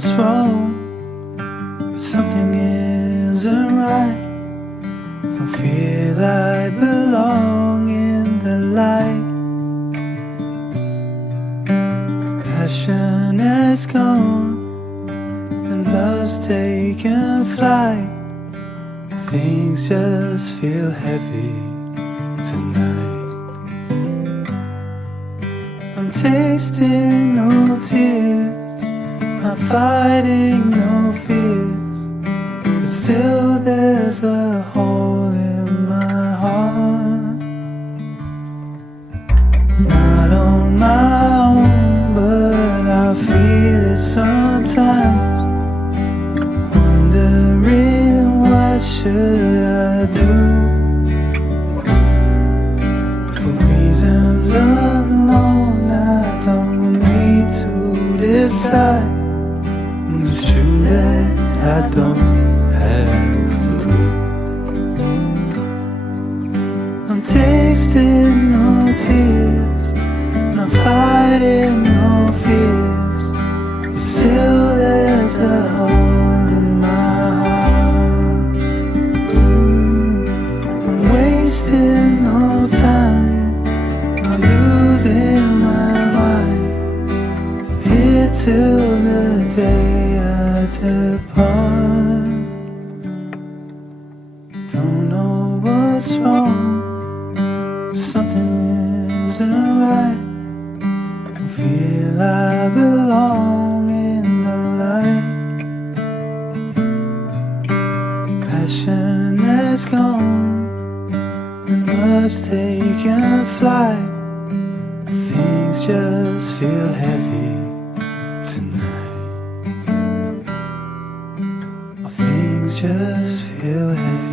what's wrong, but something isn't right. Don't feel I belong in the light. Passion has gone and love's taken flight. Things just feel heavy tonight. I'm tasting no tears, I'm fighting no fears, but still there's a hole in my heart. Not on my own, but I feel it sometimes. Wondering what should I do? For reasons unknown, I don't need to decide. It's true that I don't have a clue. I'm tasting no tears, not fighting no fears, but still there's a hole in my heart. I'm wasting no time, I'm losing my mind, here till the day I depart. Don't know what's wrong, something isn't right. Don't feel I belong in the light. Passion has gone and love's taken flight. Things just feel heavy tonight. Things just feel heavy.